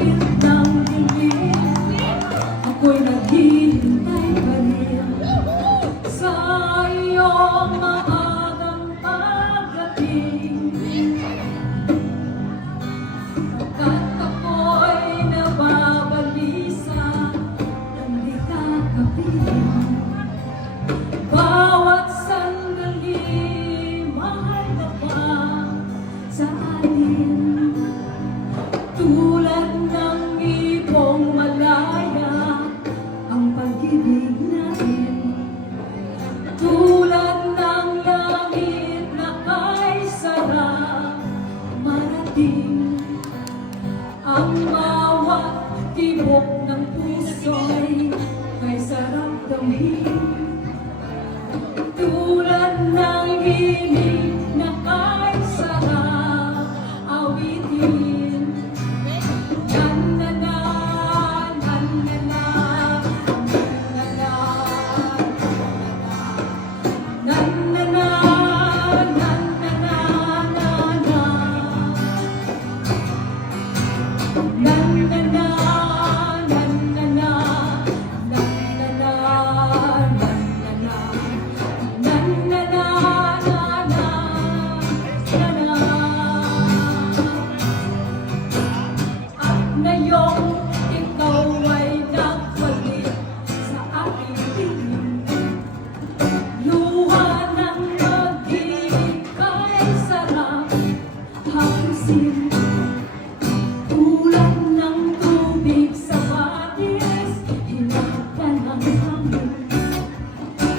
kapit ng dilim, ako'y naghihintay pa rin sa iyong maagang pagdating. Pagkat ako'y nababalisa ng di ka kapiling. Bawat sandali, mahal ka pa sa akin. Tulad ng ibong malaya ang pag-ibig natin. Tulad ng langit na kay sarap marating. Ang bawat tibok ng puso'y kay sarap damhin. Tulad ng himig na kay sarap awitin. Na-na-na, na-na-na, na-na-na, na-na-na, na-na-na, na-na-na, na-na-na, na-na-na, ngayong ikaw ay nagbalik sa aking piling. Luha ng pag-ibig kay sarap hapusin. Tulad ng tubig sa batis, hinagdan ang hangin.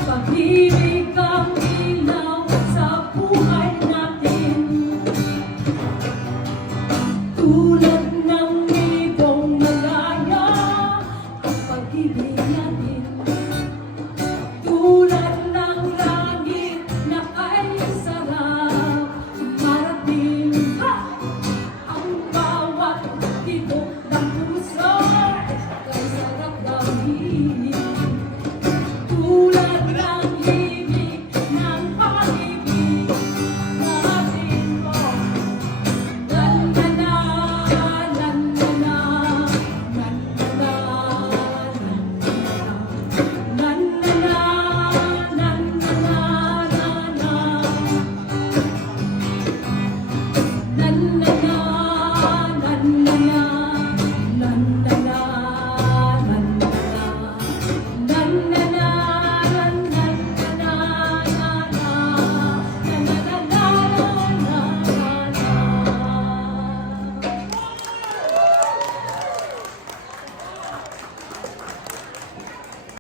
Pag-ibig ang ilaw sa buhay natin. Tulad